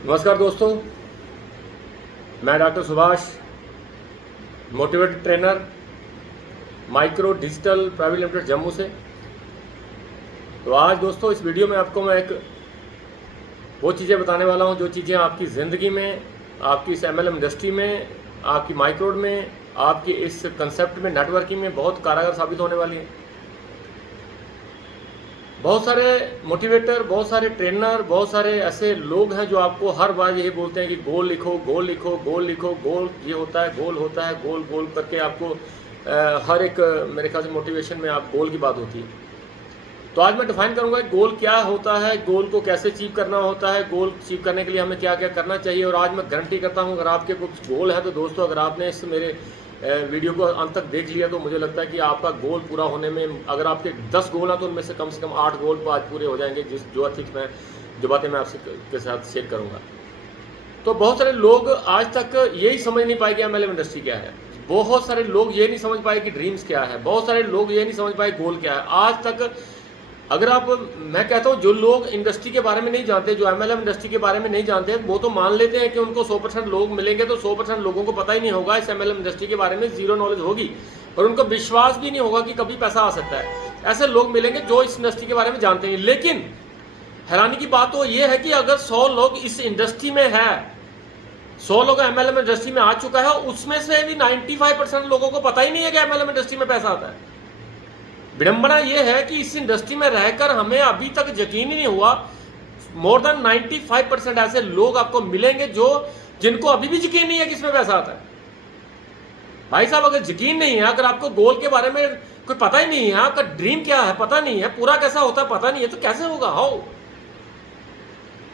नमस्कार दोस्तों, मैं doctor Subhash, motivated trainer, micro digital private limited Jammu से। तो आज दोस्तों इस वीडियो में आपको मैं एक वो चीज़ें बताने वाला हूँ जो चीज़ें आपकी ज़िंदगी में, आपकी इस MLM इंडस्ट्री में, आपकी माइक्रोड में, आपकी इस कंसेप्ट में, नेटवर्किंग में बहुत कारगर साबित होने वाली है। बहुत सारे मोटिवेटर, बहुत सारे ट्रेनर, बहुत सारे ऐसे लोग हैं जो आपको हर बार यही बोलते हैं कि गोल लिखो, गोल लिखो, गोल लिखो, गोल ये होता है, गोल होता है, गोल गोल करके आपको हर एक मेरे ख्याल से मोटिवेशन में आप गोल की बात होती है। तो आज मैं डिफाइन करूंगा कि गोल क्या होता है, गोल को कैसे अचीव करना होता है, गोल अचीव करने के लिए हमें क्या क्या करना चाहिए। और आज मैं गारंटी करता हूं अगर आपके कुछ गोल है तो दोस्तों, अगर आपने इस मेरे वीडियो को अंत तक देख लिया तो मुझे लगता है कि आपका गोल पूरा होने में, अगर आपके 10 गोल हैं तो उनमें से कम 8 गोल तो आज पूरे हो जाएंगे, जो बातें मैं आपसे के साथ शेयर करूंगा। तो बहुत सारे लोग आज तक यही समझ नहीं पाए कि MLM इंडस्ट्री क्या है। बहुत सारे लोग ये नहीं समझ पाए कि ड्रीम्स क्या है। बहुत सारे लोग ये नहीं समझ पाए गोल क्या है। आज तक अगर मैं कहता हूँ जो लोग इंडस्ट्री के बारे में नहीं जानते, जो MLM इंडस्ट्री के बारे में नहीं जानते, वो तो मान लेते हैं कि उनको 100% लोग मिलेंगे, तो 100% लोगों को पता ही नहीं होगा इस MLM इंडस्ट्री के बारे में, जीरो नॉलेज होगी और उनको विश्वास भी नहीं होगा कि कभी पैसा आ सकता है। ऐसे लोग मिलेंगे जो इस इंडस्ट्री के बारे में जानते हैं। लेकिन हैरानी की बात तो यह है कि अगर 100 लोग इस इंडस्ट्री में है, 100 लोग MLM इंडस्ट्री में आ चुका है, उसमें से भी 95% लोगों को पता ही नहीं है कि MLM इंडस्ट्री में पैसा आता है। विडंबना यह है कि इस इंडस्ट्री में रहकर हमें अभी तक यकीन ही नहीं हुआ। मोर देन 95% ऐसे लोग आपको मिलेंगे जिनको अभी भी यकीन नहीं है कि इसमें पैसा आता है। भाई साहब, अगर यकीन नहीं है, अगर आपको गोल के बारे में कोई पता ही नहीं है, आपका ड्रीम क्या है पता नहीं है, पूरा कैसा होता है पता नहीं है, तो कैसे होगा? हाउ?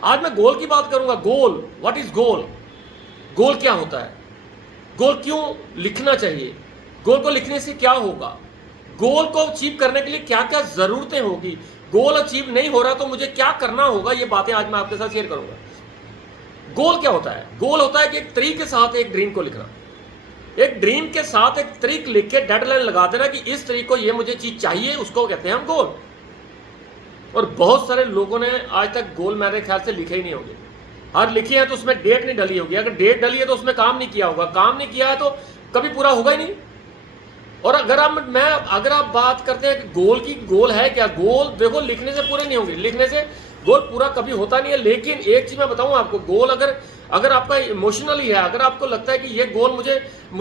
आज मैं गोल की बात करूंगा। गोल, व्हाट इज गोल? गोल क्या होता है? गोल क्यों लिखना चाहिए? गोल को लिखने से क्या होगा? गोल को अचीव करने के लिए क्या क्या जरूरतें होगी? गोल अचीव नहीं हो रहा तो मुझे क्या करना होगा? ये बातें आज मैं आपके साथ शेयर करूंगा। गोल क्या होता है? गोल होता है कि एक तरीके के साथ एक ड्रीम को लिखना। एक ड्रीम के साथ एक तरीक लिख के डेडलाइन लगा देना कि इस तरीक को ये मुझे चीज चाहिए, उसको कहते हैं हम गोल। और बहुत सारे लोगों ने आज तक गोल मेरे ख्याल से लिखे ही नहीं होंगे। हर लिखी है तो उसमें डेट नहीं डली होगी। अगर डेट डली है तो उसमें काम नहीं किया होगा। काम नहीं किया है तो कभी पूरा होगा ही नहीं। और अगर आप बात करते हैं कि गोल की, गोल है क्या? गोल देखो लिखने से पूरे नहीं होंगे, लिखने से गोल पूरा कभी होता नहीं है। लेकिन एक चीज मैं बताऊं आपको, गोल अगर आपका इमोशनली है, अगर आपको लगता है कि ये गोल मुझे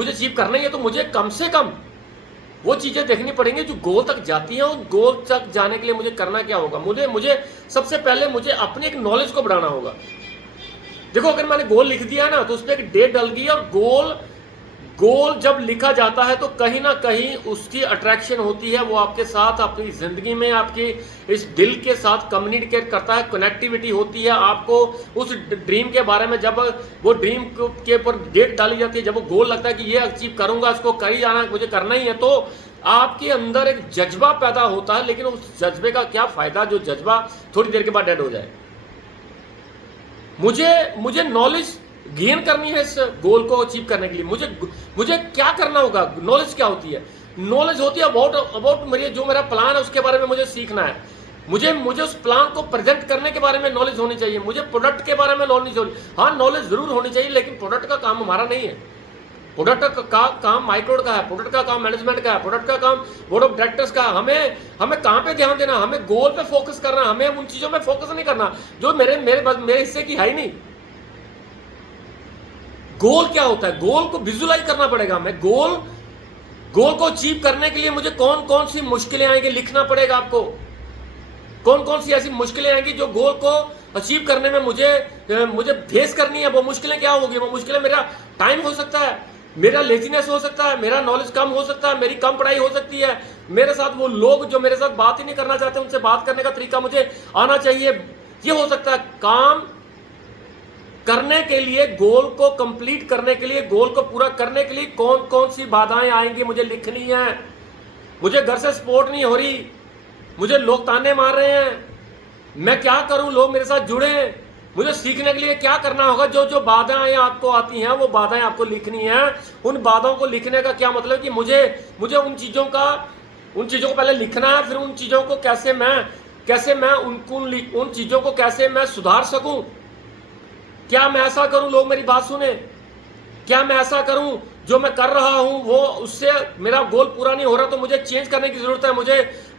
अचीव करना ही है, तो मुझे कम से कम वो चीजें देखनी पड़ेंगी जो गोल तक जाती हैं। और गोल तक जाने के लिए मुझे करना क्या होगा? मुझे सबसे पहले मुझे अपनी एक नॉलेज को बढ़ाना होगा। देखो, अगर मैंने गोल लिख दिया ना तो उस पर एक डेट डल गई। और गोल जब लिखा जाता है तो कहीं ना कहीं उसकी अट्रैक्शन होती है। वो आपके साथ अपनी जिंदगी में आपकी इस दिल के साथ कम्युनिकेट करता है, कनेक्टिविटी होती है। आपको उस ड्रीम के बारे में, जब वो ड्रीम के ऊपर डेट डाली जाती है, जब वो गोल लगता है कि ये अचीव करूंगा, इसको कर ही जाना, मुझे करना ही है, तो आपके अंदर एक जज्बा पैदा होता है। लेकिन उस जज्बे का क्या फायदा जो जज्बा थोड़ी देर के बाद डेड हो जाए? मुझे नॉलेज गेन करनी है इस गोल को अचीव करने के लिए। मुझे क्या करना होगा? नॉलेज क्या होती है? नॉलेज होती है अबाउट मेरा प्लान है, उसके बारे में मुझे सीखना है। मुझे उस प्लान को प्रेजेंट करने के बारे में नॉलेज होनी चाहिए। मुझे प्रोडक्ट के बारे में नॉलेज होनी, हाँ नॉलेज जरूर होनी चाहिए, लेकिन प्रोडक्ट का काम हमारा नहीं है। प्रोडक्ट का काम माइक्रोड का है, प्रोडक्ट का काम मैनेजमेंट का है, प्रोडक्ट का काम बोर्ड ऑफ डायरेक्टर्स का। हमें कहां पे ध्यान देना? हमें गोल पे फोकस करना। हमें उन चीजों में फोकस नहीं करना जो मेरे हिस्से की है ही नहीं। गोल क्या होता है? गोल को विजुलाइज करना पड़ेगा हमें। गोल को अचीव करने के लिए मुझे कौन कौन सी मुश्किलें आएंगी लिखना पड़ेगा आपको। कौन कौन सी ऐसी मुश्किलें आएंगी जो गोल को अचीव करने में मुझे फेस करनी है। वो मुश्किलें क्या होगी? वो मुश्किलें मेरा टाइम हो सकता है, मेरा लेजीनेस हो सकता है, मेरा नॉलेज कम हो सकता है, मेरी कम पढ़ाई हो सकती है, मेरे साथ वो लोग जो मेरे साथ बात ही नहीं करना चाहते, उनसे बात करने का तरीका मुझे आना चाहिए। ये हो सकता है। काम करने के लिए, गोल को कंप्लीट करने के लिए, गोल को पूरा करने के लिए कौन कौन सी बाधाएं आएंगी मुझे लिखनी है। मुझे घर से सपोर्ट नहीं हो रही, मुझे लोग ताने मार रहे हैं, मैं क्या करूं? लोग मेरे साथ जुड़े, मुझे सीखने के लिए क्या करना होगा? जो बाधाएं आपको आती हैं वो बाधाएं आपको लिखनी है। उन बाधाओं को लिखने का क्या मतलब कि मुझे उन चीजों को पहले लिखना है, फिर उन चीजों को कैसे मैं उन चीजों को कैसे मैं सुधार सकूं। क्या मैं ऐसा करूं लोग मेरी बात सुने? क्या मैं ऐसा करूं जो मैं कर रहा हूं वो उससे मेरा गोल पूरा नहीं हो रहा तो मुझे चेंज करने की जरूरत है,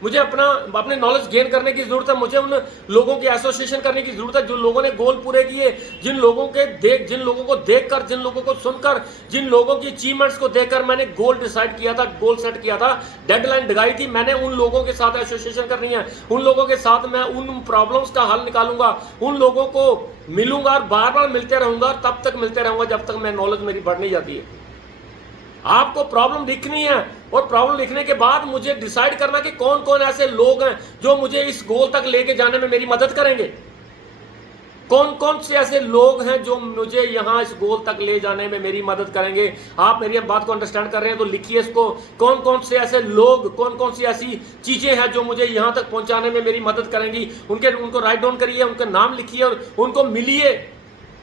मुझे अपने नॉलेज गेन करने की जरूरत है, मुझे उन लोगों की एसोसिएशन करने की जरूरत है जो लोगों ने गोल पूरे किए, जिन लोगों को देखकर, जिन लोगों को सुनकर, जिन लोगों की अचीवमेंट्स को देखकर मैंने गोल डिसाइड किया था, गोल सेट किया था, डेडलाइन लगाई थी। मैंने उन लोगों के साथ एसोसिएशन करनी है, उन लोगों के साथ मैं उन प्रॉब्लम्स का हल निकालूंगा, उन लोगों को मिलूंगा और बार बार मिलते रहूंगा, तब तक मिलते रहूंगा जब तक मैं नॉलेज मेरी बढ़ नहीं जाती है। आपको प्रॉब्लम लिखनी है और प्रॉब्लम लिखने के बाद मुझे डिसाइड करना कि कौन कौन ऐसे लोग हैं जो मुझे इस गोल तक लेके जाने में मेरी मदद करेंगे। कौन कौन से ऐसे लोग हैं जो मुझे यहां इस गोल तक ले जाने में मेरी मदद करेंगे। आप मेरी बात को अंडरस्टैंड कर रहे हैं तो लिखिए इसको। कौन कौन से ऐसे लोग, कौन कौन सी ऐसी चीजें हैं जो मुझे यहां तक पहुंचाने में मेरी मदद करेंगी, उनको राइट डाउन करिए, उनके नाम लिखिए और उनको मिलिए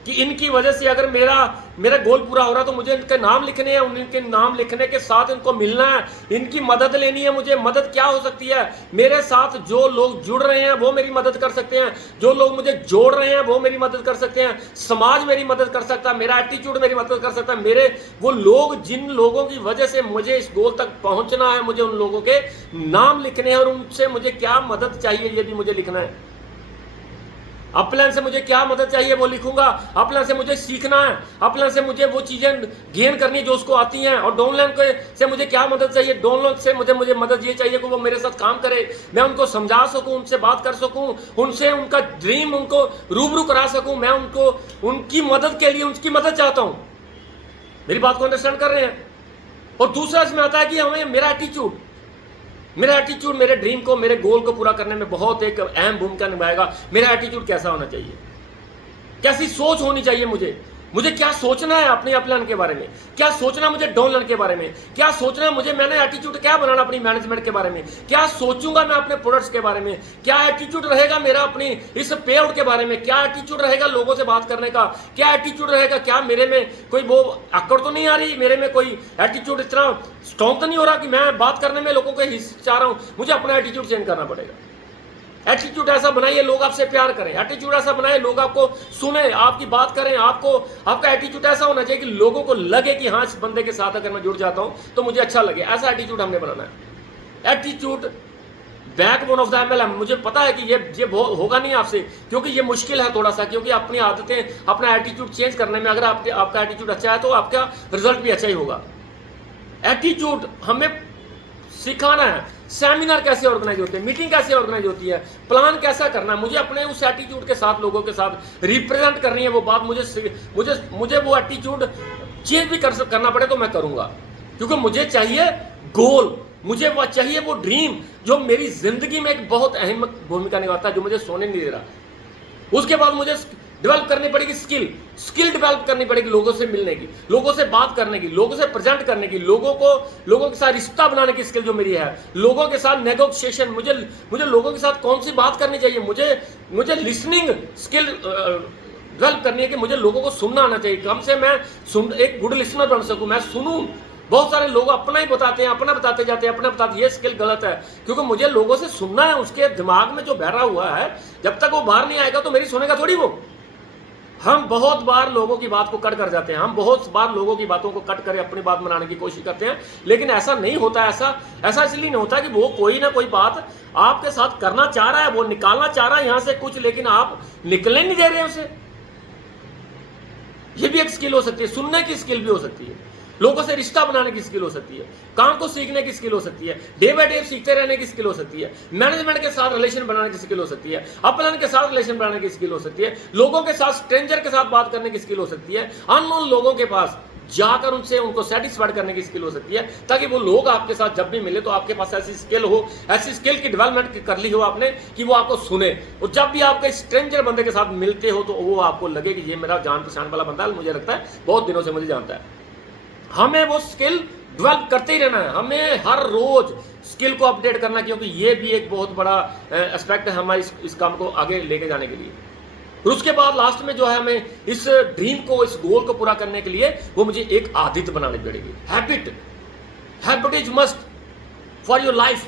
कि इनकी वजह से अगर मेरा गोल पूरा हो रहा तो मुझे इनके नाम लिखने हैं, उनके नाम लिखने के साथ इनको मिलना है, इनकी मदद लेनी है मुझे। मदद क्या हो सकती है? मेरे साथ जो लोग जुड़ रहे हैं वो मेरी मदद कर सकते हैं, जो लोग मुझे जोड़ रहे हैं वो मेरी मदद कर सकते हैं, समाज मेरी मदद कर सकता है, मेरा एटीट्यूड मेरी मदद कर सकता है, मेरे वो लोग जिन लोगों की वजह से मुझे इस गोल तक पहुंचना है, मुझे उन लोगों के नाम लिखने हैं और उनसे मुझे क्या मदद चाहिए ये भी मुझे लिखना है। अपलाइन से मुझे क्या मदद चाहिए वो लिखूंगा, अपलाइन से मुझे सीखना है, अपलाइन से मुझे वो चीजें गेन करनी जो उसको आती हैं, और डाउनलाइन से मुझे क्या मदद चाहिए, डाउनलाइन से मुझे मदद ये चाहिए कि वो मेरे साथ काम करे, मैं उनको समझा सकूं, उनसे बात कर सकूं, उनसे उनका ड्रीम उनको रूबरू करा सकूं। मैं उनको उनकी मदद के लिए उनकी मदद चाहता हूं। मेरी बात को अंडरस्टैंड कर रहे हैं? और दूसरा इसमें आता है कि हमें मेरा एटीट्यूड मेरे ड्रीम को, मेरे गोल को पूरा करने में बहुत एक अहम भूमिका निभाएगा। मेरा एटीट्यूड कैसा होना चाहिए, कैसी सोच होनी चाहिए, मुझे क्या सोचना है अपने अपलाइन के बारे में, क्या सोचना मुझे डाउनलाइन के बारे में, क्या सोचना है मुझे, मैंने एटीट्यूड क्या बनाना अपनी मैनेजमेंट के बारे में, क्या सोचूंगा मैं अपने प्रोडक्ट्स के बारे में, क्या एटीट्यूड रहेगा मेरा अपनी इस पे आउट के बारे में, क्या एटीट्यूड रहेगा लोगों से बात करने का, क्या एटीट्यूड रहेगा, क्या मेरे में कोई वो अकड़ तो नहीं आ रही, मेरे में कोई एटीट्यूड इतना स्ट्रॉन्ग तो नहीं हो रहा कि मैं बात करने में लोगों को हिचकिचा रहा हूं। मुझे अपना एटीट्यूड चेंज करना पड़ेगा। एटीट्यूड ऐसा बनाइए लोग आपसे प्यार करें, एटीट्यूड ऐसा बनाए लोग आपको सुने, आपकी बात करें, आपका एटीट्यूड ऐसा होना चाहिए कि लोगों को लगे कि हाँ इस बंदे के साथ अगर मैं जुड़ जाता हूं तो मुझे अच्छा लगे। ऐसा एटीट्यूड हमने बनाना है। Attitude backbone of the MLM. मुझे पता है कि ये होगा नहीं आपसे, क्योंकि ये मुश्किल है थोड़ा सा, क्योंकि अपनी आदतें, अपना एटीट्यूड चेंज करने में अगर आपका एटीट्यूड अच्छा है तो आपका रिजल्ट भी अच्छा ही होगा। एटीट्यूड हमें सिखाना है। सेमिनार कैसे ऑर्गेनाइज होते हैं, मीटिंग कैसे ऑर्गेनाइज होती है, प्लान कैसा करना है, मुझे अपने उस एटीट्यूड के साथ लोगों के साथ रिप्रेजेंट करनी है वो बात। मुझे वो एटीट्यूड चेंज भी करना पड़े तो मैं करूंगा, क्योंकि मुझे चाहिए गोल, मुझे वो चाहिए वो ड्रीम जो मेरी जिंदगी में एक बहुत अहम भूमिका निभाता है, जो मुझे सोने नहीं दे रहा। उसके बाद मुझे डेवलप करनी पड़ेगी स्किल डेवलप करनी पड़ेगी, लोगों से मिलने की, लोगों से बात करने की, लोगों से प्रेजेंट करने की, लोगों के साथ रिश्ता बनाने की स्किल जो मेरी है, लोगों के साथ नेगोशिएशन, मुझे लोगों के साथ कौन सी बात करनी चाहिए, मुझे लिसनिंग स्किल डेवलप करनी है कि मुझे लोगों को सुनना आना चाहिए, कम से मैं एक गुड लिसनर बन सकूं, मैं सुनूं। बहुत सारे लोग अपना ही बताते हैं, अपना बताते जाते हैं, अपना बताते, ये स्किल गलत है, क्योंकि मुझे लोगों से सुनना है। उसके दिमाग में जो बहरा हुआ है जब तक वो बाहर नहीं आएगा तो मेरी सुनेगा थोड़ी वो। हम बहुत बार लोगों की बात को कट कर जाते हैं, हम बहुत बार लोगों की बातों को कट कर अपनी बात बनाने की कोशिश करते हैं, लेकिन ऐसा नहीं होता। ऐसा इसलिए नहीं होता कि वो कोई ना कोई बात आपके साथ करना चाह रहा है, वो निकालना चाह रहा है यहां से कुछ, लेकिन आप निकलने नहीं दे रहे हैं उसे। ये भी एक स्किल हो सकती है, सुनने की स्किल भी हो सकती है, लोगों से रिश्ता बनाने की स्किल हो सकती है, काम को सीखने की स्किल हो सकती है, डे बाय डे सीखते रहने की स्किल हो सकती है, मैनेजमेंट के साथ रिलेशन बनाने की स्किल हो सकती है, अपलाइन के साथ रिलेशन बनाने की स्किल हो सकती है, लोगों के साथ, स्ट्रेंजर के साथ बात करने की स्किल हो सकती है, अननोन लोगों के पास जाकर उनको सेटिस्फाइड करने की स्किल हो सकती है, ताकि वो लोग आपके साथ जब भी मिले तो आपके पास ऐसी स्किल की डेवलपमेंट कर ली हो आपने कि वो आपको सुने। और जब भी आपके स्ट्रेंजर बंदे के साथ मिलते हो तो वो आपको लगे कि ये मेरा जान पहचान वाला बंदा है, मुझे लगता है बहुत दिनों से मुझे जानता है। हमें वो स्किल डेवलप करते ही रहना है, हमें हर रोज स्किल को अपडेट करना, क्योंकि ये भी एक बहुत बड़ा एस्पेक्ट है हमारे इस काम को आगे लेके जाने के लिए। और उसके बाद लास्ट में जो है हमें इस ड्रीम को, इस गोल को पूरा करने के लिए वो मुझे एक आदत बनानी पड़ेगी। Habit is must for your life.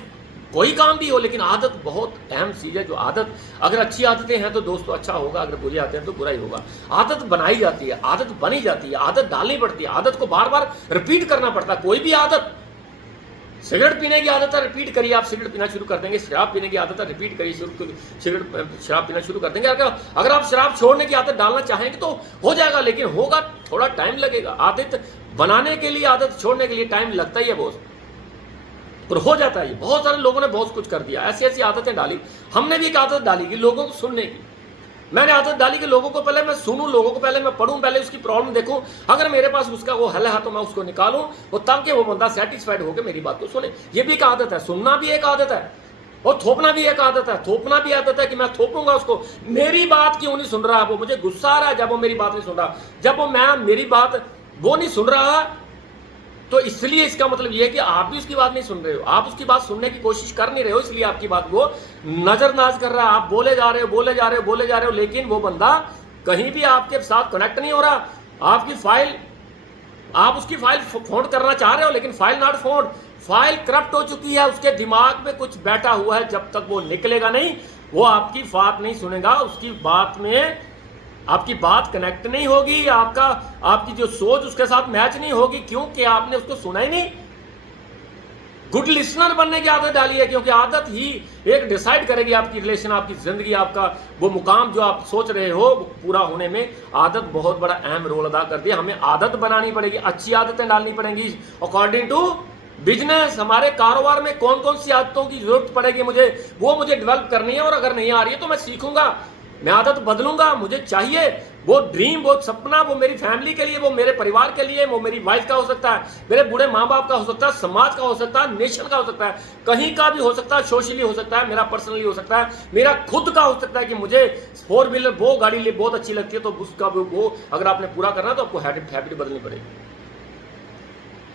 कोई काम भी हो, लेकिन आदत बहुत अहम चीज़ है। जो आदत, अगर अच्छी आदतें हैं तो दोस्तों अच्छा होगा, अगर बुरी आदतें हैं तो बुरा ही होगा। आदत बनाई जाती है, आदत बनी जाती है, आदत डालनी पड़ती है, आदत को बार बार रिपीट करना पड़ता है। कोई भी आदत, सिगरेट पीने की आदत है, रिपीट करिए, आप सिगरेट पीना शुरू कर देंगे। शराब पीने की आदत है, रिपीट करिए, शराब पीना शुरू कर देंगे। अगर आप शराब छोड़ने की आदत डालना चाहेंगे तो हो जाएगा, लेकिन होगा, थोड़ा टाइम लगेगा। आदत बनाने के लिए, आदत छोड़ने के लिए टाइम लगता ही है बहुत, और हो जाता है। बहुत सारे लोगों ने बहुत कुछ कर दिया, ऐसी ऐसी आदतें डाली। हमने भी एक आदत डाली कि लोगों को सुनने की। मैंने आदत डाली कि लोगों को पहले मैं सुनूं, लोगों को पहले मैं पढ़ूं, पहले उसकी प्रॉब्लम देखूं, अगर मेरे पास उसका वो हल है तो मैं उसको निकालूं, और ताकि वो बंदा सेटिस्फाइड होकर मेरी बात को सुने। ये भी एक आदत है, सुनना भी एक आदत है, और थोपना भी एक आदत है। थोपना भी आदत है कि मैं थोपूंगा उसको, मेरी बात क्यों नहीं सुन रहा, वो मुझे गुस्सा आ रहा है जब वो मेरी बात नहीं सुन रहा, जब वो मैं मेरी बात वो नहीं सुन रहा, तो इसलिए इसका मतलब यह है कि आप भी उसकी बात नहीं सुन रहे हो, आप उसकी बात सुनने की कोशिश कर नहीं रहे हो, इसलिए आपकी बात वो नजरअंदाज कर रहा है। आप बोले जा रहे हो, बोले जा रहे हो, बोले जा रहे हो, लेकिन वो बंदा कहीं भी आपके साथ कनेक्ट नहीं हो रहा। आपकी फाइल, आप उसकी फाइल फोल्ड करना चाह रहे हो, लेकिन file not fold, file corrupt हो चुकी है, उसके दिमाग में कुछ बैठा हुआ है। जब तक वो निकलेगा नहीं, वो आपकी बात नहीं सुनेगा, उसकी बात में आपकी बात कनेक्ट नहीं होगी, आपकी जो सोच उसके साथ मैच नहीं होगी, क्योंकि आपने उसको सुना ही नहीं। गुड लिसनर बनने की आदत डाली है, क्योंकि आदत ही एक डिसाइड करेगी आपकी रिलेशन, आपकी जिंदगी, आपका वो मुकाम जो आप सोच रहे हो पूरा होने में। आदत बहुत बड़ा अहम रोल अदा करती है। हमें आदत बनानी पड़ेगी, अच्छी आदतें डालनी पड़ेंगी अकॉर्डिंग टू बिजनेस। हमारे कारोबार में कौन कौन सी आदतों की जरूरत पड़ेगी मुझे डेवलप करनी है, और अगर नहीं आ रही है तो मैं सीखूंगा, मैं आदत बदलूंगा। मुझे चाहिए वो ड्रीम, वो सपना, वो मेरी फैमिली के लिए, वो मेरे परिवार के लिए, वो मेरी वाइफ का हो सकता है, मेरे बूढ़े माँ बाप का हो सकता है, समाज का हो सकता है, नेशन का हो सकता है, कहीं का भी हो सकता है, सोशली हो सकता है, मेरा पर्सनली हो सकता है, मेरा खुद का हो सकता है कि मुझे 4 व्हीलर वो गाड़ी बहुत अच्छी लगती है, तो उसका वो अगर आपने पूरा करना है तो आपको हैबिट बदलनी पड़ेगी।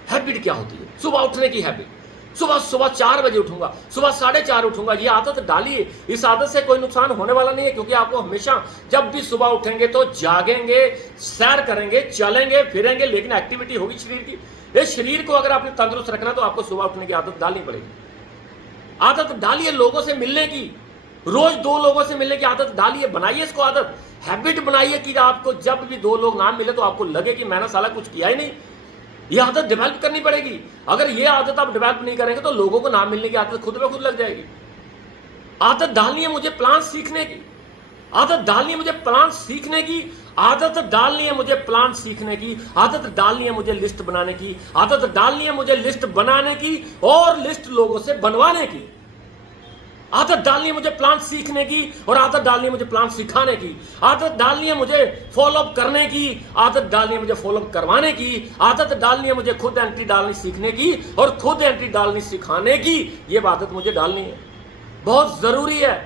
हैबिट क्या होती है? सुबह उठने की हैबिट। सुबह 4 बजे उठूंगा, सुबह 4:30 उठूंगा, ये आदत डालिए। इस आदत से कोई नुकसान होने वाला नहीं है, क्योंकि आपको हमेशा जब भी सुबह उठेंगे तो जागेंगे, सैर करेंगे, चलेंगे फिरेंगे, लेकिन एक्टिविटी होगी शरीर की। इस शरीर को अगर आपने तंदुरुस्त रखना तो आपको सुबह उठने की आदत डालनी पड़ेगी। आदत डालिए लोगों से मिलने की, रोज 2 लोगों से मिलने की आदत डालिए, बनाइए इसको आदत, हैबिट बनाइए कि आपको जब भी 2 लोग ना मिले तो आपको लगे कि मैंने साला कुछ किया ही नहीं। ये आदत डेवलप करनी पड़ेगी। अगर ये आदत आप डेवलप नहीं करेंगे तो लोगों को नाम मिलने की आदत खुद ब खुद लग जाएगी। आदत डालनी है मुझे प्लान सीखने की, आदत डालनी है मुझे प्लान सीखने की, आदत डालनी है मुझे प्लान सीखने की, आदत डालनी है मुझे लिस्ट बनाने की, आदत डालनी है मुझे लिस्ट बनाने की और लिस्ट लोगों से बनवाने की। आदत डालनी है मुझे प्लान सीखने की, और आदत डालनी है मुझे प्लान सिखाने की। आदत डालनी है मुझे फॉलोअप करने की, आदत डालनी है मुझे फॉलोअप करवाने की। आदत डालनी है मुझे खुद एंट्री डालनी सीखने की और खुद एंट्री डालनी सिखाने की। ये आदत मुझे डालनी है, बहुत जरूरी है,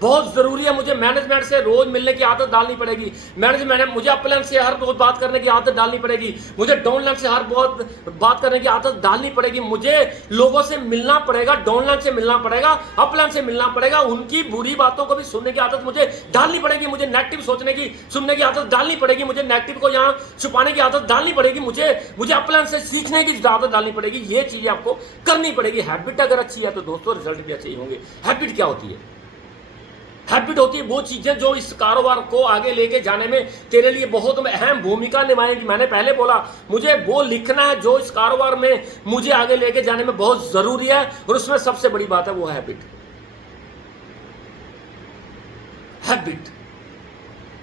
बहुत जरूरी है। मुझे मैनेजमेंट से रोज मिलने की आदत डालनी पड़ेगी। मैनेजमेंट मुझे अपलाइन से हर रोज बात करने की आदत डालनी पड़ेगी। मुझे डाउनलाइन से हर बहुत बात करने की आदत डालनी पड़ेगी। मुझे लोगों से मिलना पड़ेगा, डाउनलाइन से मिलना पड़ेगा, अपलाइन से मिलना पड़ेगा। उनकी बुरी बातों को भी सुनने की आदत मुझे डालनी पड़ेगी। मुझे नेगेटिव सोचने की, सुनने की आदत डालनी पड़ेगी। मुझे नेगेटिव को यहाँ छुपाने की आदत डालनी पड़ेगी। मुझे अपलाइन से सीखने की आदत डालनी पड़ेगी। ये चीजें आपको करनी पड़ेगी। हैबिट अगर अच्छी है तो दोस्तों रिजल्ट भी अच्छे ही होंगे। हैबिट क्या होती है? हैबिट होती है वो चीजें जो इस कारोबार को आगे लेके जाने में तेरे लिए बहुत अहम भूमिका निभाएंगी। मैंने पहले बोला मुझे वो लिखना है जो इस कारोबार में मुझे आगे लेके जाने में बहुत जरूरी है, और उसमें सबसे बड़ी बात है वो हैबिट। हैबिट,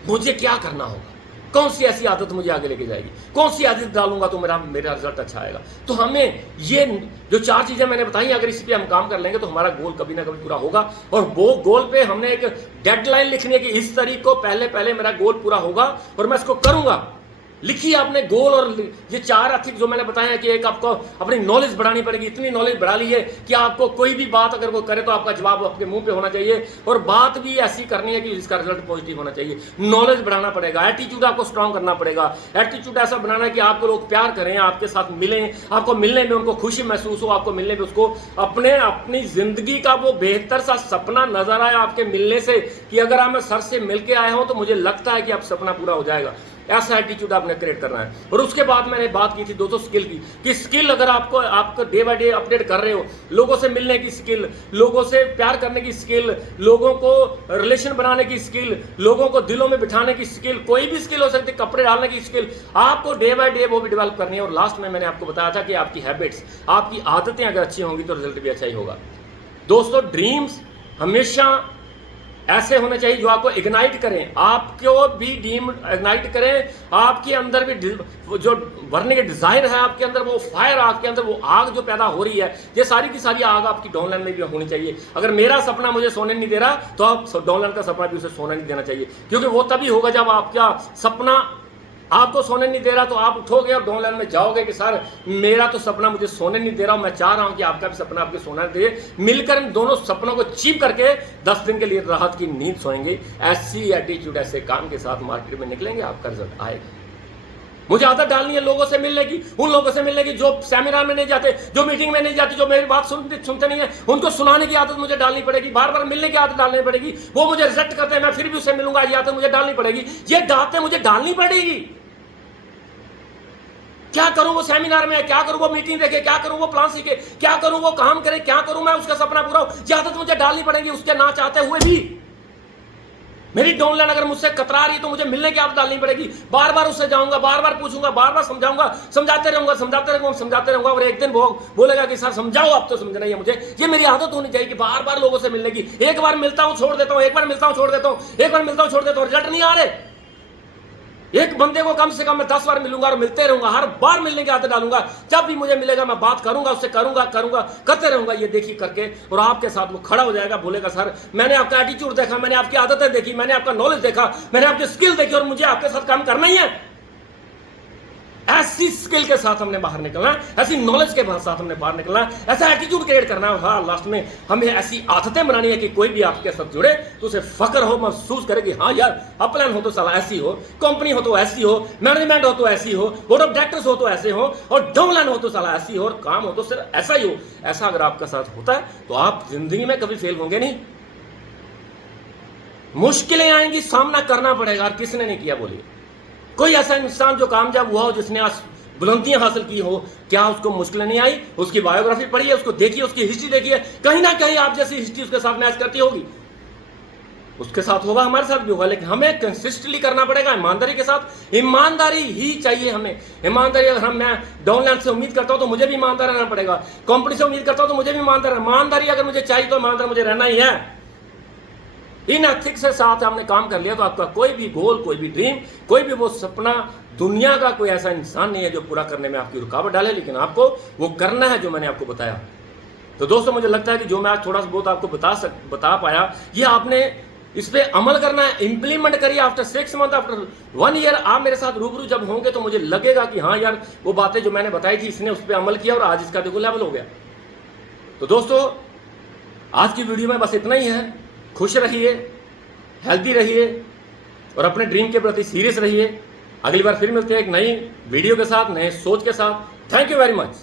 मुझे क्या करना होगा, कौन सी ऐसी आदत मुझे आगे लेके जाएगी, कौन सी आदत डालूंगा तो मेरा रिजल्ट अच्छा आएगा। तो हमें ये जो 4 चीजें मैंने बताई, अगर इस पे हम काम कर लेंगे तो हमारा गोल कभी ना कभी पूरा होगा। और वो गोल पे हमने एक डेडलाइन लिखनी है कि इस तारीख को पहले मेरा गोल पूरा होगा और मैं इसको करूंगा। लिखिए आपने गोल, और ये 4 एथिक्स जो मैंने बताया कि एक आपको अपनी नॉलेज बढ़ानी पड़ेगी। इतनी नॉलेज बढ़ा ली है कि आपको कोई भी बात अगर वो करे तो आपका जवाब आपके मुंह पे होना चाहिए, और बात भी ऐसी करनी है कि जिसका रिजल्ट पॉजिटिव होना चाहिए। नॉलेज बढ़ाना पड़ेगा, एटीट्यूड आपको स्ट्रांग करना पड़ेगा। एटीट्यूड ऐसा बनाना है कि आपको लोग प्यार करें, आपके साथ मिलें, आपको मिलने में उनको खुशी महसूस हो, आपको मिलने में उसको अपनी जिंदगी का वो बेहतर सा सपना नजर आए आपके मिलने से, कि अगर मैं सर से मिल के आया हूं तो मुझे लगता है कि अब सपना पूरा हो जाएगा। ऐसा एटीट्यूड आपने क्रिएट करना है। और उसके बाद मैंने बात की थी दोस्तों स्किल की, कि स्किल अगर आपको डे बाय डे अपडेट कर रहे हो, लोगों से मिलने की स्किल, लोगों से प्यार करने की स्किल, लोगों को रिलेशन बनाने की स्किल, लोगों को दिलों में बिठाने की स्किल, कोई भी स्किल हो सकती है, कपड़े डालने की स्किल, आपको डे बाय डे वो भी डेवलप करनी है। और लास्ट में मैंने आपको बताया था कि आपकी हैबिट्स, आपकी आदतें अगर अच्छी होंगी तो रिजल्ट भी अच्छा ही होगा। दोस्तों ड्रीम्स हमेशा ऐसे होने चाहिए जो आपको इग्नाइट करें, आपको भी ड्रीम इग्नाइट करें, आपके अंदर भी जो भरने के डिजायर है आपके अंदर, वो फायर आपके अंदर, वो आग जो पैदा हो रही है, ये सारी की सारी आग आपकी डाउनलाइन में भी होनी चाहिए। अगर मेरा सपना मुझे सोने नहीं दे रहा तो आप डाउनलाइन का सपना भी उसे सोने नहीं देना चाहिए, क्योंकि वो तभी होगा जब आपका सपना आपको सोने नहीं दे रहा तो आप उठोगे और डाउनलाइन में जाओगे कि सर मेरा तो सपना मुझे सोने नहीं दे रहा, मैं चाह रहा हूं कि आपका भी सपना आपके सोना दे, मिलकर इन दोनों सपनों को अचीव करके 10 दिन के लिए राहत की नींद सोएंगे। ऐसी एटीट्यूड, ऐसे काम के साथ मार्केट में निकलेंगे, आपका रिजल्ट आएगा। मुझे आदत डालनी है लोगों से मिलने की, उन लोगों से मिलने की जो सेमिनार में नहीं जाते, जो मीटिंग में नहीं जाते, जो मेरी बात सुनते नहीं है, उनको सुनाने की आदत मुझे डालनी पड़ेगी, बार बार मिलने की आदत डालनी पड़ेगी। वो मुझे रिजेक्ट करते हैं, मैं फिर भी उससे मिलूंगा, ये आदत मुझे डालनी पड़ेगी। ये आदतें मुझे डालनी पड़ेगी। क्या करूं वो सेमिनार में, क्या करूं वो मीटिंग देखे, क्या करूं वो प्लान सीखे, क्या करूं वो काम करे, क्या करूं मैं उसका सपना पूरा हो, ये आदत मुझे डालनी पड़ेगी। उसके ना चाहते हुए भी मेरी डाउनलाइन अगर मुझसे कतरा रही तो मुझे मिलने की आदत डालनी पड़ेगी। बार बार उससे जाऊंगा, बार बार पूछूंगा, बार बार समझाऊंगा, समझाते रहूंगा और एक दिन वो बोलेगा कि सर समझाओ, अब तो समझना ही है मुझे। ये मेरी आदत होनी चाहिए कि बार बार लोगों से मिलने की। एक बार मिलता हूं छोड़ देता हूं, एक बार मिलता हूं छोड़ देता हूं, एक बार मिलता हूं छोड़ देता हूं, रिजल्ट नहीं आ रहे। एक बंदे को कम से कम मैं 10 बार मिलूंगा और मिलते रहूंगा, हर बार मिलने की आदत डालूंगा। जब भी मुझे मिलेगा मैं बात करूंगा, उससे करूंगा करते रहूंगा, ये देखिए करके, और आपके साथ वो खड़ा हो जाएगा, बोलेगा सर मैंने आपका एटीट्यूड देखा, मैंने आपकी आदतें देखी, मैंने आपका नॉलेज देखा, मैंने आपकी स्किल देखी और मुझे आपके साथ काम करना ही है। ऐसी स्किल के साथ हमने बाहर निकलना है, ऐसी नॉलेज के साथ हमने बाहर निकलना है, ऐसा एटीट्यूड क्रिएट करना है। हाँ, लास्ट में हमें ऐसी आदतें बनानी है कि कोई भी आपके साथ जुड़े तो उसे फक्र हो, महसूस करे कि हाँ यार अपलाइन हो तो साला ऐसी हो, कंपनी हो तो ऐसी हो, मैनेजमेंट हो तो ऐसी हो, बोर्ड ऑफ डायरेक्टर्स हो तो ऐसे हो, और डाउनलाइन हो तो साला ऐसी हो, और काम हो तो सिर्फ ऐसा ही हो। ऐसा अगर आपका साथ होता है तो आप जिंदगी में कभी फेल होंगे नहीं। मुश्किलें आएंगी, सामना करना पड़ेगा, और किसने नहीं किया बोलिए? कोई ऐसा इंसान जो कामयाब हुआ हो, जिसने आज बुलंदियां हासिल की हो, क्या उसको मुश्किलें नहीं आई? उसकी बायोग्राफी पढ़ी है, उसको देखिए, उसकी हिस्ट्री देखिए, कहीं ना कहीं आप जैसी हिस्ट्री उसके साथ मैच करती होगी। उसके साथ होगा, हमारे साथ भी होगा, लेकिन हमें कंसिस्टेंटली करना पड़ेगा, ईमानदारी के साथ। ईमानदारी ही चाहिए हमें, ईमानदारी। अगर मैं डाउनलाइन से उम्मीद करता हूं तो मुझे भी ईमानदार रहना पड़ेगा, कंपनी से उम्मीद करता हूं तो मुझे भी ईमानदारी अगर मुझे चाहिए तो ईमानदार मुझे रहना ही है। इन एथिक्स के साथ हमने काम कर लिया तो आपका कोई भी गोल, कोई भी ड्रीम, कोई भी वो सपना, दुनिया का कोई ऐसा इंसान नहीं है जो पूरा करने में आपकी रुकावट डाले, लेकिन आपको वो करना है जो मैंने आपको बताया। तो दोस्तों मुझे लगता है कि जो मैं आज थोड़ा सा बहुत आपको बता पाया, ये आपने इस पर अमल करना है, इंप्लीमेंट करिए। आफ्टर 6 मंथ, आफ्टर 1 ईयर आप मेरे साथ रूबरू जब होंगे तो मुझे लगेगा कि हाँ यार वो बातें जो मैंने बताई थी इसने उस पर अमल किया और आज इसका देखो लेवल हो गया। तो दोस्तों आज की वीडियो में बस इतना ही है। खुश रहिए, हेल्दी रहिए और अपने ड्रीम के प्रति सीरियस रहिए। अगली बार फिर मिलते हैं एक नई वीडियो के साथ, नए सोच के साथ। Thank you very much.